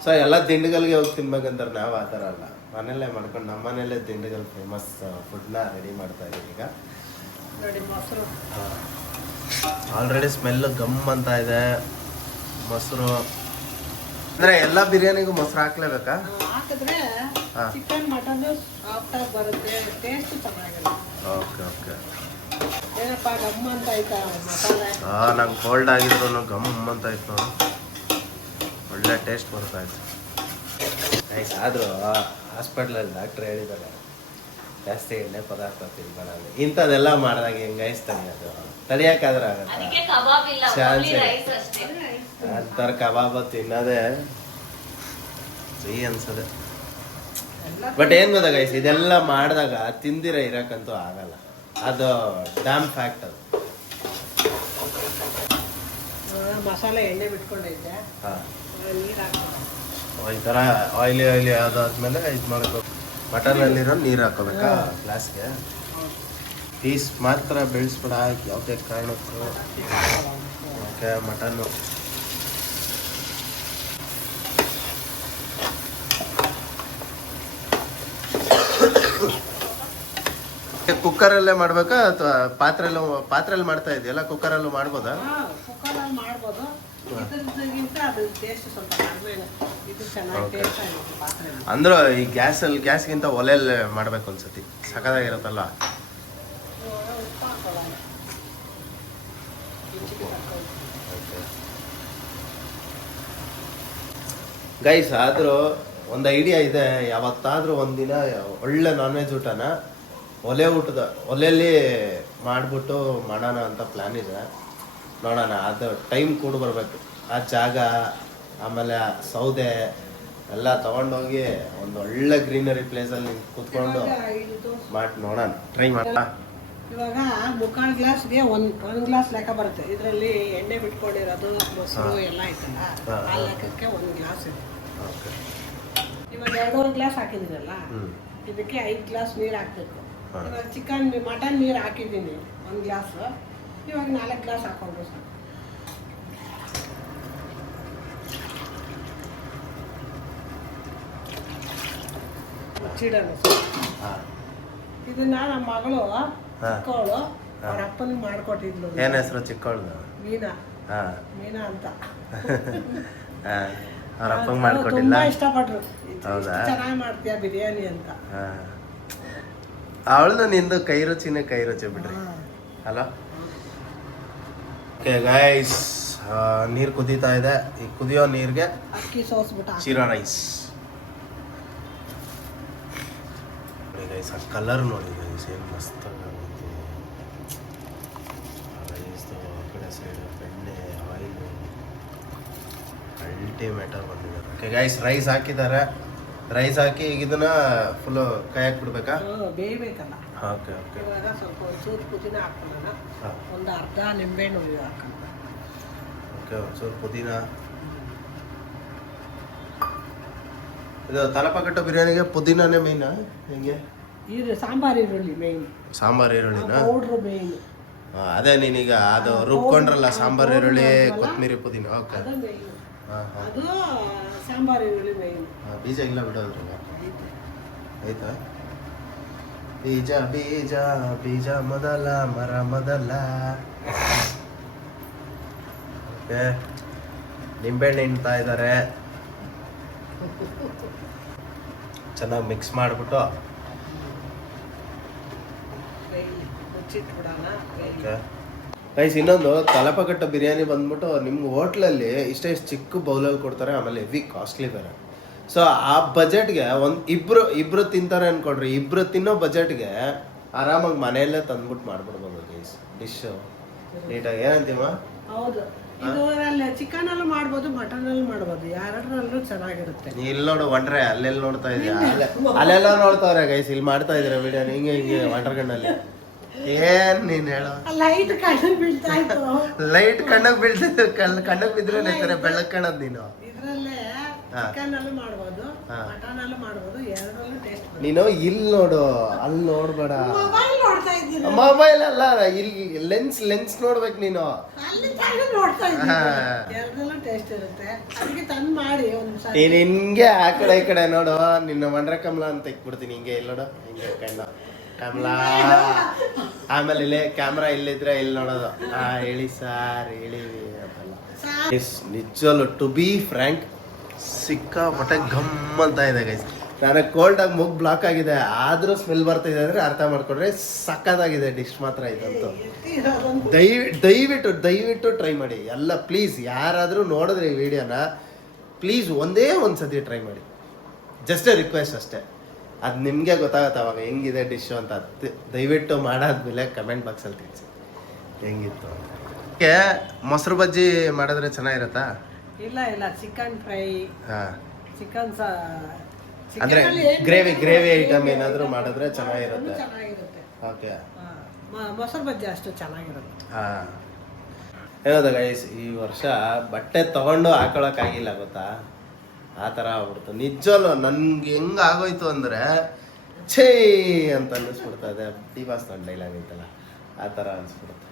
ಸೊ ಎಲ್ಲ ದಿಂಡಿಗಲ್ಗೆ ಹೋಗಿ ತಿನ್ಬೇಕಂತಾರೆ, ನಾವು ಆ ಥರ ಅಲ್ಲ, ಮನೆಯಲ್ಲೇ ಮಾಡ್ಕೊಂಡು ನಮ್ಮ ಮನೆಯಲ್ಲೇ ದಿಂಡಿಗಲ್ ಫೇಮಸ್ ಫುಡ್ನ ರೆಡಿ ಮಾಡ್ತಾ ಇದ್ದೀವಿ ಈಗ. ನೋಡಿ ಮೊಸರು, ಆಲ್ರೆಡಿ ಸ್ಮೆಲ್ ಗಮ್ ಅಂತ ಇದೆ. ಮೊಸರು ಅಂದರೆ ಎಲ್ಲ ಬಿರಿಯಾನಿಗೂ ಮೊಸರು ಹಾಕ್ಲೇಬೇಕಾ? ಹಾಕಿದ್ರೆ ಚಿಕನ್ ಮಟನ್ ಸಾಫ್ಟಾಗಿ ಬರುತ್ತೆ, ಟೇಸ್ಟ್ ಚೆನ್ನಾಗಿರುತ್ತೆ. Okay okay. ಏನಪ್ಪ ಗಮ್ ಅಂತ ಆಯ್ತಾ ಮಸಾಲೆ? ನಂಗೆ ಕೋಲ್ಡ್ ಆಗಿದ್ರು ಗಮ್ ಅಂತ ಆಯ್ತು ನೋಡಿ, ಒಳ್ಳೆ ಟೇಸ್ಟ್ ಬರ್ತಾ ಇತ್ತು. ನೈಸ್. ಆದರೂ ಹಾಸ್ಪಿಟ್ಲಲ್ಲಿ ಡಾಕ್ಟ್ರ್ ಹೇಳಿದ್ದಾರೆ ಜಾಸ್ತಿ ಎಣ್ಣೆ ಪದಾರ್ಥ ತಿನ್ಬೇಡ. ಇಂಥದ್ದೆಲ್ಲ ಮಾಡಿದಾಗ ಹೆಂಗಾಯಿಸ್ತಾನೆ, ಅದು ತಡಿಯೋಕ್ಕಾದ್ರೆ ಆಗುತ್ತೆ. ಅಂತಾರೆ ಕಬಾಬ್ ತಿನ್ನೋದೇ ಸಿಹಿ ಅನ್ಸದೆ. ಬಟ್ ಏನು ಗೊತ್ತಾ ಗೈಸ್, ಇದೆಲ್ಲ ಮಾಡಿದಾಗ ತಿಂದಿರ ಇರೋಕ್ಕಂತೂ ಆಗಲ್ಲ, ಅದು ಡ್ಯಾಮ್ ಫ್ಯಾಕ್ಟ್. ಅದು ಮಸಾಲೆ ಎಣ್ಣೆ ಬಿಟ್ಕೊಂಡೈತೆ, ಹಾಂ, ನೀರು ಹಾಕ್ಬೇಕು. ಈ ಥರ ಆಯ್ಲಿ ಅದಾದ್ಮೇಲೆ ಇದು ಮಾಡ್ಬೇಕು. ಮಟನಲ್ಲಿರೋ ನೀರು ಹಾಕೋಬೇಕಾ ಗ್ಲಾಸ್ಗೆ? ಪೀಸ್ ಮಾತ್ರ ಬೆಳೆಸ್ಬೇಡ ಯಾವುದೇ ಕಾರಣಕ್ಕೂ. ಓಕೆ ಮಟನ್ನು ಕುಕ್ಕರಲ್ಲೇ ಮಾಡ್ಬೇಕಾ ಅಥವಾ ಪಾತ್ರೆಯಲ್ಲಿ ಮಾಡ್ತಾ ಇದೆಯಲ್ಲ, ಕುಕ್ಕರಲ್ಲೂ ಮಾಡ್ಬೋದಾ? ಕುಕ್ಕರಲ್ಲಿ ಮಾಡ್ಬೋದು, ಇದಕ್ಕಿಂತ ಅದು ಟೇಸ್ಟ್ ಸ್ವಲ್ಪ ಕಡಿಮೆ, ಇದು ಚೆನ್ನಾಗಿ ಟೇಸ್ಟ್ ಆಗಿರುತ್ತೆ ಪಾತ್ರೆ. ಅಂದ್ರೆ ಈ ಗ್ಯಾಸ್ಗಿಂತ ಒಲೆಯಲ್ಲಿ ಮಾಡ್ಬೇಕು ಅನ್ಸತಿ, ಸಖತ್ತಾಗಿರುತ್ತಲ್ಲ. ಉಪ್ಪು ಹಾಕೊಳ್ಳೋಣ, ರುಚಿಗೆ ತಕ್ಕಂತೆ. ಗೈಸ್ ಆದರೂ ಒಂದು ಐಡಿಯಾ ಇದೆ, ಯಾವತ್ತಾದ್ರೂ ಒಂದಿನ ಒಳ್ಳೆ ನಾನ್ ವೆಜ್ ಊಟನ ಒಲೆಯಲ್ಲಿ ಮಾಡಿಬಿಟ್ಟು ಮಾಡೋಣ ಅಂತ ಪ್ಲ್ಯಾನ್ ಇದೆ. ನೋಡೋಣ, ಅದು ಟೈಮ್ ಕೂಡ ಬರಬೇಕು. ಆ ಜಾಗ ಆಮೇಲೆ ಆ ಸೌದೆ ಎಲ್ಲ ತೊಗೊಂಡೋಗಿ ಒಂದು ಒಳ್ಳೆ ಗ್ರೀನರಿ ಪ್ಲೇಸಲ್ಲಿ ಕೂತ್ಕೊಂಡು ಮಾಡಿ ನೋಡೋಣ, ಟ್ರೈ ಮಾಡೋಣ. ಇವಾಗ ಮುಕ್ಕಾಲು ಗ್ಲಾಸ್ಗೆ ಒಂದು ಗ್ಲಾಸ್ ಲೆಕ್ಕ ಬರುತ್ತೆ. ಇದರಲ್ಲಿ ಎಣ್ಣೆ ಬಿಟ್ಕೊಂಡಿರೋದು, ಮೊಸರು ಎಲ್ಲ ಐತಲ್ಲ, ಆ ಲೆಕ್ಕಕ್ಕೆ 1 ಗ್ಲಾಸ್ ಇದೆ. ಓಕೆ, ಇವಾಗ 2.5 ಗ್ಲಾಸ್ ಹಾಕಿದ್ದೀರಲ್ಲ, ಇದಕ್ಕೆ 5 ಗ್ಲಾಸ್ ನೀರು ಹಾಕ್ಬೇಕು. ಇವಾಗ ಮಟನ್ ನೀರು ಹಾಕಿದ್ದೀನಿ 1 ಗ್ಲಾಸ್, ಇವಾಗ 4 ಗ್ಲಾಸ್ ಹಾಕೊಂಡ್ರು ಸಾಕು. ಮುಚ್ಚಿಡೋಣ. ಇದನ್ನ ನಮ್ಮ ಮಗಳು ಚಿಕ್ಕವಳು ಅವ್ರ ಅಪ್ಪನಿಗೆ ಮಾಡ್ಕೊಟ್ಟಿದ್ಲು. ಏನ್ ಹೆಸರು ಚಿಕ್ಕವಳ್ದು? ಮೀನಾ. ಮೀನಾ ಅಂತ ಅವ್ರ ಅಪ್ಪಂಗೆ ಮಾಡ್ಕೊಟ್ಟಿಲ್ಲ? ತುಂಬಾ ಇಷ್ಟಪಟ್ರು. ಹೌದಾ? ಚೆನ್ನಾಗಿ ಮಾಡ್ತೀಯ ಬಿರಿಯಾನಿ ಅಂತ. ಅವಳದು ನಿಂದು ಕೈ ರುಚಿನೇ ಕೈ ರುಚಿ ಬಿಡ್ರಿ ಅಲ್ಲ. ಓಕೆ ಗೈಸ್, ನೀರು ಕುದೀತಾ ಇದೆ. ಈ ಕುದಿಯೋ ನೀರಿಗೆ ಅಕ್ಕಿ ಸೋಸ್ಬಿಟ್ಟು ಜೀರಾ ರೈಸ್. ಗೈಸ್ ಆ ಕಲರ್ ನೋಡಿ ಗೈಸ್, ಏನು ಮಸ್ತ್ ರೈಸ್ದು ಆ ಕಡೆ ಸೈಡ್ ಬೆಣ್ಣೆ ಆಯಿಲು ಅಲ್ಟಿಮೇಟಾಗಿ ಬಂದಿದ್ದಾರೆ. ಓಕೆ ಗೈಸ್, ರೈಸ್ ಹಾಕಿದ್ದಾರೆ. ರೈಸ್ ಹಾಕಿ ಈಗ ಇದನ್ನ ಫುಲ್ಲು ಕೈ ಹಾಕ್ಬಿಡ್ಬೇಕಾ? ಬೇಯಬೇಕಲ್ಲ. Okay okay. ಇವಾಗ ಸ್ವಲ್ಪ ಒಂಚೂರು ಪುದೀನ ಹಾಕೊಳ್ಳೋಣ, ಒಂದು ಅರ್ಧ ನಿಂಬೆಹಣ್ಣು ಹಾಕೋಣ. ಓಕೆ, ಒಂಚೂರು ಪುದೀನ. ಇದು ತಲಪಾಕಟ್ಟು ಬಿರಿಯಾನಿಗೆ ಪುದೀನನೇ ಮೇಯ್ನಾ ಹೆಂಗೆ? ಸಾಂಬಾರು ಈರುಳ್ಳಿ ಮೇಯ್ನ್. ಸಾಂಬಾರು ಈರುಳ್ಳಿನ ಪೌಡ್ರು ಮೇಯ್ನ್. ಅದೇ ನೀನೀಗ ಅದು ರುಬ್ಕೊಂಡ್ರಲ್ಲ, ಸಾಂಬಾರು ಈರುಳ್ಳಿ ಕೊತ್ತಂಬರಿ ಪುದೀನ. ಓಕೆ, ಅದು ಮೇಯ್ನ್. ಹಾಂ ಹಾಂ. ಅದು ಸಾಂಬಾರು ಈರುಳ್ಳಿ ಮೇಯ್ನ್. ಬೀಜ ಇಲ್ಲ ಬಿಡೋದ್ರಲ್ಲ, ಆಯ್ತಾ? ಬೀಜ ಬೀಜ ಬೀಜ ಮೊದಲ ಮರ ಮೊದಲ. ಓಕೆ, ನಿಂಬೆಹಣ್ಣು ಹಿಂಡ್ತಾ ಇದ್ದಾರೆ. ಚೆನ್ನಾಗಿ ಮಿಕ್ಸ್ ಮಾಡಿಬಿಟ್ಟು ಮುಚ್ಚಿಟ್ಬಿಡೋಣ. ಓಕೆ ಗೈಸ್, ಇನ್ನೊಂದು ತಲಪಾಕಟ್ಟು ಬಿರಿಯಾನಿ ಬಂದ್ಬಿಟ್ಟು ನಿಮ್ಗೆ ಹೋಟ್ಲಲ್ಲಿ ಇಷ್ಟೇ ಚಿಕ್ಕ ಬೌಲಲ್ಲಿ ಕೊಡ್ತಾರೆ, ಆಮೇಲೆ ಹೆವಿ ಕಾಸ್ಟ್ಲಿ ಬೇರೆ. ಸೊ ಆ ಬಜೆಟ್ಗೆ ಇಬ್ರು ತಿಂತಾರೆ ಅನ್ಕೊಡ್ರಿ, ಇಬ್ರು ತಿನ್ನೋ ಬಜೆಟ್ಗೆ ಆರಾಮಾಗಿ ಮನೆಯಲ್ಲೇ ತಂದ್ಬಿಟ್ಟು ಮಾಡ್ಬಿಡ್ಬೋದು ಗೈಸ್ ಡಿಶ್ ನೀಟಾಗಿ. ಏನಂತೀವ? ಹೌದು, ಇದರಲ್ಲಿ ಚಿಕನ್ ಅಲ್ಲೂ ಮಾಡ್ಬೋದು, ಮಟನ್ ಅಲ್ಲಿ ಮಾಡ್ಬೋದು, ಯಾರಲ್ಲೂ ಚೆನ್ನಾಗಿರುತ್ತೆ. ನೀ ಇಲ್ಲಿ ನೋಡು ಒಂಡ್ರೆ, ಅಲ್ಲೆಲ್ಲಿ ನೋಡ್ತಾ ಇದೀಯ? ಅಲ್ಲೆಲ್ಲ ನೋಡ್ತಾವ್ರೆ ಗೈಸ್, ಇಲ್ಲಿ ಮಾಡ್ತಾ ಇದ್ರೆ ವಿಡಿಯೋ ಹಿಂಗೆ ವಾಟರ್ಗಣ್ಣಲ್ಲಿ. ಏನ್ ನೀನ್ ಹೇಳೋ? ಲೈಟ್ ಕಣ್ಣಿಗೆ ಬೀಳ್ತಾ ಇತ್ತು. ಲೈಟ್ ಕಣ್ಣಗ್ ಬೀಳ್ತಿದ್ರೆ ಕಣ್ಣಗ್ ಬಿದ್ರೆ ಬೆಳಕ್ ಕಾಣದ್ ನೀನು. ಇದ್ರಲ್ಲೇ ಚಿಕನ್ ಅಲ್ಲೂ ಮಾಡ್ಬೋದು, ಮಟನ್ ಅಲ್ಲೂ ಮಾಡ್ಬೋದು, ಎರಡರಲ್ಲೂ ಟೇಸ್ಟ್. ನೀನು ಇಲ್ಲಿ ನೋಡು, ಅಲ್ಲಿ ನೋಡ್ಬೇಡ. ಮೊಬೈಲ್ ನೋಡ್ತಾ ಇದ್ದೀನಿ. ಮೊಬೈಲ್ ಅಲ್ಲ, ಇಲ್ಲಿ ಲೆನ್ಸ್ ನೋಡ್ಬೇಕು ನೀನು. ಅಲ್ಲಿ ನೋಡ್ತಾ ಇದ್ದೀನಿ. ಎರಡರಲ್ಲೂ ಟೇಸ್ಟ್ ಇರುತ್ತೆ, ಅದಕ್ಕೆ ತಂದು ಮಾಡಿ ಒಂದ್ಸಲ. ನೀನ್ ಹಿಂಗೆ ಆ ಕಡೆ ಈ ಕಡೆ ನೋಡು, ನಿನ್ನ ಮಂಡ್ರ ಕಮಲ ಅಂತ ಇಕ್ಬಿಡ್ತೀನಿ. ಹಿಂಗೆ ಇಲ್ಲಿ ನೋಡು, ಹಿಂಗೆ ಕಮಲ. ಆಮೇಲೆ ಇಲ್ಲೇ ಕ್ಯಾಮ್ರಾ ಇಲ್ಲಿದ್ರೆ ಇಲ್ಲಿ ನೋಡೋದು, ಹೇಳಿ ಸಾರ್ ಹೇಳಿವಿ ಅಂತೆಲ್ಲ. ನಿಜವಲ್ಲೂ ಟು ಬಿ ಫ್ರ್ಯಾಂಕ್ ಸಿಕ್ಕಾಪಟ್ಟೆ ಗಮ್ ಅಂತ ಇದೆ ಗೈಸ್. ನನಗೆ ಕೋಲ್ಡಾಗಿ ಮೂಗ್ ಬ್ಲಾಕ್ ಆಗಿದೆ, ಆದರೂ ಸ್ಮೆಲ್ ಬರ್ತಾ ಇದೆ ಅಂದರೆ ಅರ್ಥ ಮಾಡ್ಕೊಂಡ್ರೆ ಸಕ್ಕತ್ತಾಗಿದೆ ಡಿಶ್ ಮಾತ್ರ ಇದಂತೂ. ದಯವಿಟ್ಟು ಟ್ರೈ ಮಾಡಿ ಎಲ್ಲ ಪ್ಲೀಸ್. ಯಾರಾದರೂ ನೋಡಿದ್ರೆ ಈ ವಿಡಿಯೋನ ಪ್ಲೀಸ್ ಒಂದೇ ಒಂದು ಸತಿ ಟ್ರೈ ಮಾಡಿ, ಜಸ್ಟ್ ಎ ರಿಕ್ವೆಸ್ಟ್ ಅಷ್ಟೇ. ಅದು ನಿಮಗೆ ಗೊತ್ತಾಗುತ್ತೆ ಅವಾಗ ಹೆಂಗಿದೆ ಡಿಶ್ಶು ಅಂತ. ದಯವಿಟ್ಟು ಮಾಡಾದ್ಮೇಲೆ ಕಮೆಂಟ್ ಬಾಕ್ಸಲ್ಲಿ ತಿಳಿಸಿ ಹೆಂಗಿತ್ತು. ಓಕೆ, ಮೊಸರು ಬಜ್ಜಿ ಮಾಡಿದ್ರೆ ಚೆನ್ನಾಗಿರತ್ತಾ? ಇಲ್ಲ ಚಿಕನ್ ಫ್ರೈ, ಚಿಕನ್ ಅಂದ್ರೆ ಗ್ರೇವಿ ಐಟಮ್ ಏನಾದರೂ ಮಾಡಿದ್ರೆ ಚೆನ್ನಾಗಿರುತ್ತೆ. ಓಕೆ, ಮೊಸರು ಬಜ್ಜಿ ಅಷ್ಟು ಚೆನ್ನಾಗಿರುತ್ತೆ. ಹಾಂ, ಏನದ ಗೈಸ್, ಈ ವರ್ಷ ಬಟ್ಟೆ ತಗೊಂಡು ಹಾಕೊಳಕ್ಕಾಗಿಲ್ಲ ಗೊತ್ತಾ, ಆ ಥರ ಆಗ್ಬಿಡ್ತು. ನಿಜವಲ್ಲ, ನನ್ಗೆ ಹೆಂಗೆ ಆಗೋಯ್ತು ಅಂದರೆ ಛೇ ಅಂತ ಅನ್ನಿಸ್ಬಿಡ್ತಾ ಇದೆ. ಡಿ ಬಾಸ್ ನನ್ನ ಡೈಲಾಗ್ ಐತಲ್ಲ, ಆ ಥರ ಅನಿಸ್ಬಿಡುತ್ತೆ.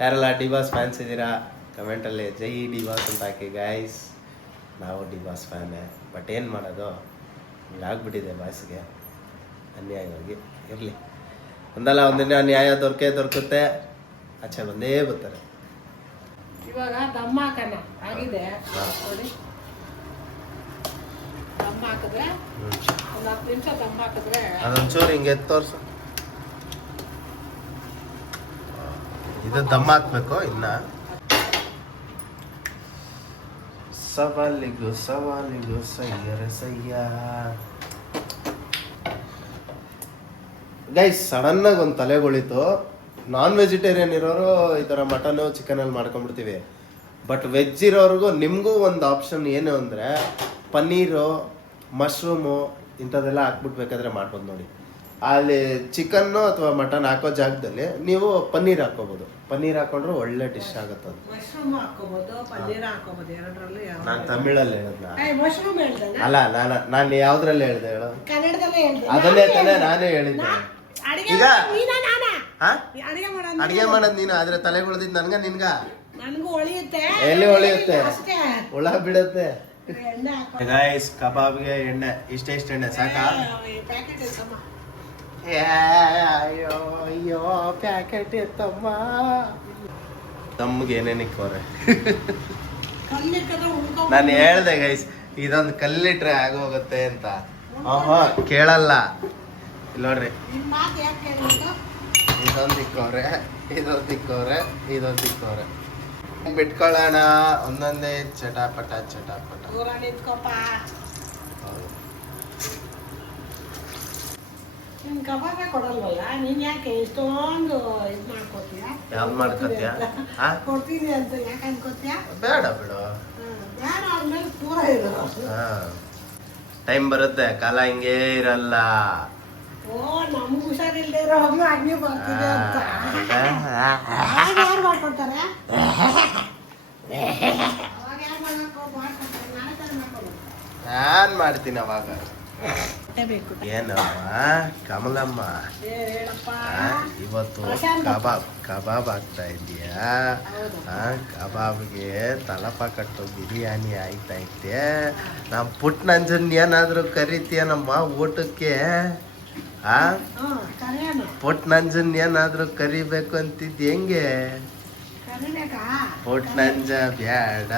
ಯಾರೆಲ್ಲ ಡಿವಾಸ್ ಫ್ಯಾನ್ಸ್ ಇದ್ದೀರಾ ಕಮೆಂಟಲ್ಲಿ ಜೈ ಡಿವಾಸ್ ಅಂತ ಹಾಕಿ ಗೈಸ್. ನಾವು ಡಿವಾಸ್ ಫ್ಯಾನೇ, ಬಟ್ ಏನು ಮಾಡೋದು, ಹಿಂಗಾಗ್ಬಿಟ್ಟಿದೆ ಬಾಯ್ಸ್ಗೆ ಅನ್ಯಾಯವಾಗಿ. ಇರಲಿ, ಒಂದಲ್ಲ ಒಂದಿನ ನ್ಯಾಯ ದೊರಕುತ್ತೆ, ಆಚೆ ಬಂದೇ ಬರ್ತಾರೆ. ಇವಾಗ ದಮ್ಮ ಹಾಕೋಣ ಆಗಿದೆ ನೋಡಿ. ದಮ್ಮ ಹಾಕಿದ್ರೆ ಒಂದು 10 ನಿಮಿಷ ದಮ್ಮ ಹಾಕಿದ್ರೆ ಅದೊಂಚೂರು ಹಿಂಗೆ ತೋರ್ಸು. ಇದು ದಮ್ಮ ಹಾಕ್ಬೇಕು. ಇನ್ನ ಸವಾಲಿಗೂ ಸಯ್ಯರ ಸಯ್ಯ. ಗೈಸ್ ಸಡನ್ನಾಗಿ ಒಂದು ತಲೆಗೊಳಿತು. ನಾನ್ ವೆಜಿಟೇರಿಯನ್ ಇರೋರು ಈ ಥರ ಮಟನು ಚಿಕನಲ್ಲಿ ಮಾಡ್ಕೊಂಡ್ಬಿಡ್ತೀವಿ. ಬಟ್ ವೆಜ್ ಇರೋರಿಗೂ ನಿಮಗೂ ಒಂದು ಆಪ್ಷನ್ ಏನು ಅಂದರೆ ಪನ್ನೀರು, ಮಶ್ರೂಮು ಇಂಥದ್ದೆಲ್ಲ ಹಾಕ್ಬಿಟ್ಬೇಕಾದ್ರೆ ಮಾಡ್ಬೋದು ನೋಡಿ. ಅಲ್ಲಿ ಚಿಕನ್ನು ಅಥವಾ ಮಟನ್ ಹಾಕೋ ಜಾಗದಲ್ಲಿ ನೀವು ಪನ್ನೀರ್ ಹಾಕೋಬೋದು. ಪನ್ನೀರ್ ಹಾಕೊಂಡ್ರೆ ಒಳ್ಳೆ ಡಿಶ್ ಆಗುತ್ತೆ ಅದು. ಮಶ್ರೂಮ್ ಹಾಕೋಬಹುದು, ಪನ್ನೀರ್ ಹಾಕೋಬಹುದು, ಎರಡರಲ್ಲಿ ನಾನು ತಮಿಳಲ್ಲಿ ಹೇಳಿದ್ನ ಮಶ್ರೂಮ್ ಹೇಳ್ದೆ ಅಲ್ಲ, ನಾನು ಯಾವ್ದ್ರಲ್ಲಿ ಹೇಳ್ದೆ ಹೇಳು? ಕನ್ನಡದಲ್ಲೇ ಹೇಳ್ದೆ. ಅದನ್ನೇ ತಾನೇ ನಾನೇ ಹೇಳಿದ್ದೆ. ಈಗ ಅಡಿಗೆ ಮಾಡೋದು ನೀನು, ಆದ್ರೆ ತಲೆ ಉಳಿದಿದ್ ನನ್ಗ ನಿನ್ಗ ನನಗೂ ಹೊಳಿಯುತ್ತೆ. ಎಲ್ಲಿ ಹೊಳಿಯುತ್ತೆ? ಅಷ್ಟೇ ಹುಳ ಬಿಡುತ್ತೆ. ಎಣ್ಣೆ ಹಾಕೋ ಗೈಸ್ ಕಬಾಬ್ಗೆ ಎಣ್ಣೆ ಇಷ್ಟ ಎಣ್ಣೆ ಸಾಕಾ? ಪ್ಯಾಕೆಟ್ ಐತಮ್ಮ. ಅಯ್ಯೋ ಅಯ್ಯೋ ಪ್ಯಾಕೆಟ್ ಎತ್ತಮ್ಮ. ತಮ್ಗೆ ಏನೇನಿಕ್ಕವ್ರೆ ಕಲ್ಲಿಟ್ಟರೆ ಉಳ್ಕೊ. ನಾನು ಹೇಳ್ದೆ ಗೈಸ್ ಇದೊಂದು ಕಲ್ಲಿಟ್ರೆ ಆಗೋಗುತ್ತೆ ಅಂತ. ಕೇಳಲ್ಲ. ಇಲ್ಲಿ ನೋಡ್ರಿ, ನಿಮ್ ಮಾತು ಯಾಕೆ ಕೇಳಬೇಕು? ಇದೊಂದು ಇಕ್ಕವ್ರೆ ಬಿಟ್ಕೊಳ್ಳೋಣ. ಒಂದೊಂದೇ ಚಟಾಪಟ. ದೂರ ನಿಂತ್ಕೊಪ್ಪ. ನಿನ್ ಕಬಾಬೇ ಕೊಡಲ್ವಲ್ಲ, ನೀನ್ ಯಾಕೆ ಇಷ್ಟೊಂದು ಇದ್ ಮಾಡ್ಕೋತೀಯ? ಯಾವ್ದು ಮಾಡ್ಕೊತೀಯ? ಕೊಡ್ತೀನಿ ಅಂತ ಯಾಕೆ ಅನ್ಕೋತೀಯ? ಬೇಡ ಬಿಡು. ಬೇಡ ಆದ್ಮೇಲೆ ಪೂರ ಇರು. ಟೈಮ್ ಬರುತ್ತೆ, ಕಾಲ ಹಿಂಗೇ ಇರಲ್ಲ. ಓ ನಮ್ಗೆ ಹುಷಾರಿಲ್ದೇ ಇರೋ ಹೋಗ್ಲು ಅಗ್ನಿ ಬರ್ತಿದೆ ಅಂತ ಯಾರು ಮಾಡ್ಕೊಡ್ತಾರೆ? ಅವಾಗ ಯಾರು ಮಾಡ್ಕೊಡ್ತಾರೆ? ನಾಳೆ ತಾನೇ ಮಾಡ್ಕೊಡು. ನಾನ್ ಮಾಡ್ತೀನಿ ಅವಾಗ. ಬೇಕು ಏನಮ್ಮ ಕಮಲಮ್ಮ, ಹೇಳಪ್ಪ. ಇವತ್ತು ಕಬಾಬ್ ಆಗ್ತಾ ಇದೆಯಾ? ಕಬಾಬ್ಗೆ ತಲಪ ಕಟ್ಟು ಬಿರಿಯಾನಿ ಆಯ್ತೈತೆ. ನಮ್ಮ ಪುಟ್ ನಂಜನ್ ಏನಾದ್ರು ಕರಿತೀಯನಮ್ಮ ಊಟಕ್ಕೆ? ಪುಟ್ ನಂಜನ್ ಏನಾದ್ರು ಕರಿಬೇಕು ಅಂತಿದ್ ಹೆಂಗೆ? ಪುಟ್ ನಂಜ ಬ್ಯಾಡ,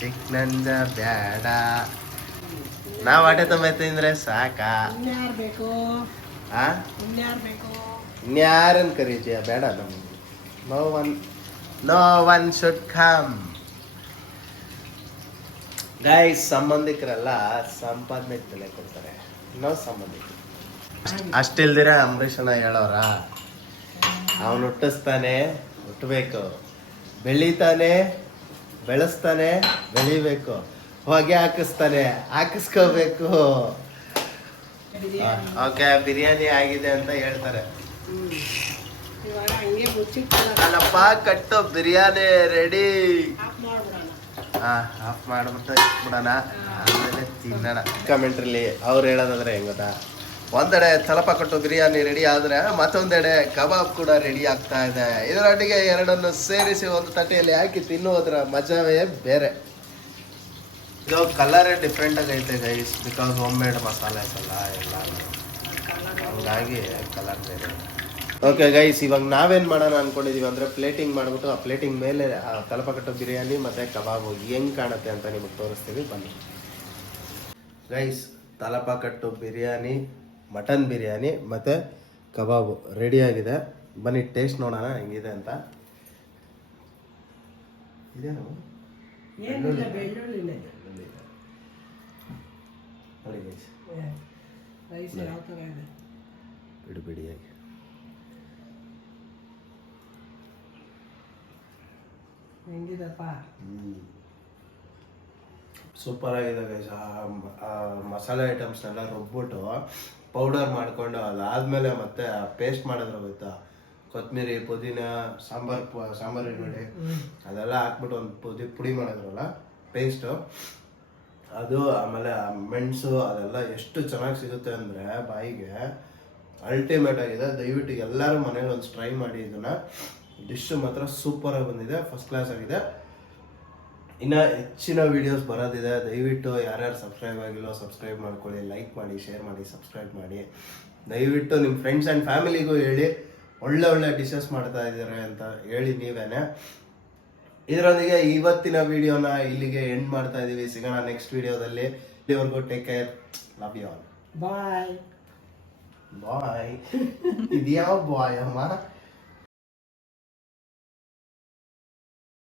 ಚಿಕ್ಕ ನಂಜ ಬ್ಯಾಡ. ನಾವ್ ಹೊಟ್ಟೆ ತುಂಬ ತಿಂದ್ರೆ ಸಾಕಾ? ಇನ್ಯಾರನ್ ಕರೀತೀಯ? ಬೇಡ ನಮ್ಗೆ. No one should come. Guys ಸಂಬಂಧಿಕರೆಲ್ಲ ಸಂಪಾದನೆ ತಲೆ ಕೊಡ್ತಾರೆ. ನಾವು ಸಂಬಂಧಿಕರು ಅಷ್ಟಿಲ್ದಿರ ಅಂಬರೀಷನ ಹೇಳೋರ. ಅವನು ಹುಟ್ಟಿಸ್ತಾನೆ, ಹುಟ್ಟಬೇಕು, ಬೆಳಿತಾನೆ, ಬೆಳೆಸ್ತಾನೆ, ಬೆಳಿಬೇಕು, ಹೊಗೆ ಹಾಕಿಸ್ತಾನೆ, ಹಾಕಿಸ್ಕೋಬೇಕು. ಓಕೆ ಬಿರಿಯಾನಿ ಆಗಿದೆ ಅಂತ ಹೇಳ್ತಾರೆ. ಅಲ್ಲಪ್ಪ ಕಟ್ಟು ಬಿರಿಯಾನಿ ರೆಡಿ. ಆಫ್ ಮಾಡ್ಬಿಟ್ಟು ಇಟ್ಬಿಡೋಣ, ಆಮೇಲೆ ತಿನ್ನೋಣ. ಕಮೆಂಟ್ರಲ್ಲಿ ಅವ್ರು ಹೇಳೋದಾದ್ರೆ ಹೆಂಗ್ ಗೊತ್ತಾ, ಒಂದೆಡೆ ತಲಪ ಕಟ್ಟು ಬಿರಿಯಾನಿ ರೆಡಿ ಆದ್ರೆ ಮತ್ತೊಂದೆಡೆ ಕಬಾಬ್ ಕೂಡ ರೆಡಿ ಆಗ್ತಾ ಇದೆ. ಇದರೊಟ್ಟಿಗೆ ಎರಡನ್ನು ಸೇರಿಸಿ ಒಂದು ತಟ್ಟೆಯಲ್ಲಿ ಹಾಕಿ ತಿನ್ನುವುದರ ಮಜವೇ ಬೇರೆ. ಇದು ಕಲರೇ ಡಿಫ್ರೆಂಟ್ ಆಗೈತೆ guys, because home made masalas ಅಲ್ಲ ಎಲ್ಲ, ಹಂಗಾಗಿ ಕಲರ್ ಬೇರೆ. ಓಕೆ ಗೈಸ್, ಇವಾಗ ನಾವೇನು ಮಾಡೋಣ ಅನ್ಕೊಂಡಿದೀವಿ ಅಂದರೆ ಪ್ಲೇಟಿಂಗ್ ಮಾಡಿಬಿಟ್ಟು ಆ ಪ್ಲೇಟಿಂಗ್ ಮೇಲೆ ತಲಪ ಕಟ್ಟು ಬಿರಿಯಾನಿ ಮತ್ತು ಕಬಾಬು ಹೆಂಗೆ ಕಾಣುತ್ತೆ ಅಂತ ನಿಮಗೆ ತೋರಿಸ್ತೀವಿ, ಬನ್ನಿ ಗೈಸ್. ತಲಪ ಕಟ್ಟು ಬಿರಿಯಾನಿ, ಮಟನ್ ಬಿರಿಯಾನಿ ಮತ್ತು ಕಬಾಬು ರೆಡಿಯಾಗಿದೆ. ಬನ್ನಿ ಟೇಸ್ಟ್ ನೋಡೋಣ ಹೆಂಗಿದೆ ಅಂತ. ಇದೇನು ಬಿಡಿಬಿಡಿಯಾಗಿ ಸೂಪರ್ ಆಗಿದೆ ಗೈಸ್. ಮಸಾಲೆ ಐಟಮ್ಸ್ನೆಲ್ಲ ರುಬ್ಬಿಟ್ಟು ಪೌಡರ್ ಮಾಡಿಕೊಂಡು ಅದಾದಮೇಲೆ ಮತ್ತೆ ಪೇಸ್ಟ್ ಮಾಡಿದ್ರೆ ಗೊತ್ತಾ, ಕೊತ್ತಂಬರಿ, ಪುದೀನ, ಸಾಂಬಾರು ಎಣ್ಣೆ ಅದೆಲ್ಲ ಹಾಕ್ಬಿಟ್ಟು ಒಂದು ಪುಡಿ ಮಾಡಿದ್ರಲ್ಲ ಪೇಸ್ಟು ಅದು, ಆಮೇಲೆ ಮೆಣಸು ಅದೆಲ್ಲ ಎಷ್ಟು ಚೆನ್ನಾಗಿ ಸಿಗುತ್ತೆ ಅಂದರೆ ಬಾಯಿಗೆ ಅಲ್ಟಿಮೇಟ್ ಆಗಿದೆ. ದಯವಿಟ್ಟು ಎಲ್ಲರೂ ಮನೇಲಿ ಒಂದು ಟ್ರೈ ಮಾಡಿ ಇದನ್ನ. ಡಿಶ್ ಮಾತ್ರ ಸೂಪರ್ ಆಗಿ ಬಂದಿದೆ, ಫಸ್ಟ್ ಕ್ಲಾಸ್ ಆಗಿದೆ. ಇನ್ನು ಹೆಚ್ಚಿನ ವಿಡಿಯೋಸ್ ಬರೋದಿದೆ. ದಯವಿಟ್ಟು ಯಾರ್ಯಾರು ಸಬ್ಸ್ಕ್ರೈಬ್ ಆಗಿಲ್ಲೋ ಸಬ್ಸ್ಕ್ರೈಬ್ ಮಾಡ್ಕೊಳ್ಳಿ, ಲೈಕ್ ಮಾಡಿ, ಶೇರ್ ಮಾಡಿ, ಸಬ್ಸ್ಕ್ರೈಬ್ ಮಾಡಿ. ದಯವಿಟ್ಟು ನಿಮ್ಮ ಫ್ರೆಂಡ್ಸ್ ಆ್ಯಂಡ್ ಫ್ಯಾಮಿಲಿಗೂ ಹೇಳಿ, ಒಳ್ಳೆ ಒಳ್ಳೆ ಡಿಶಸ್ ಮಾಡ್ತಾ ಇದ್ದಾರೆ ಅಂತ ಹೇಳಿ ನೀವೇನೆ. ಇದರೊಂದಿಗೆ ಇವತ್ತಿನ ವಿಡಿಯೋನ ಇಲ್ಲಿಗೆ ಎಂಡ್ ಮಾಡ್ತಾ ಇದೀವಿ. ಸಿಗೋಣ ನೆಕ್ಸ್ಟ್ ವಿಡಿಯೋದಲ್ಲಿ. ಇಲ್ಲಿವರೆಗೂ take care, love you all, bye. Bye. ಇದ್ಯಾವ ಬಾಯ್ ಅಮ್ಮ?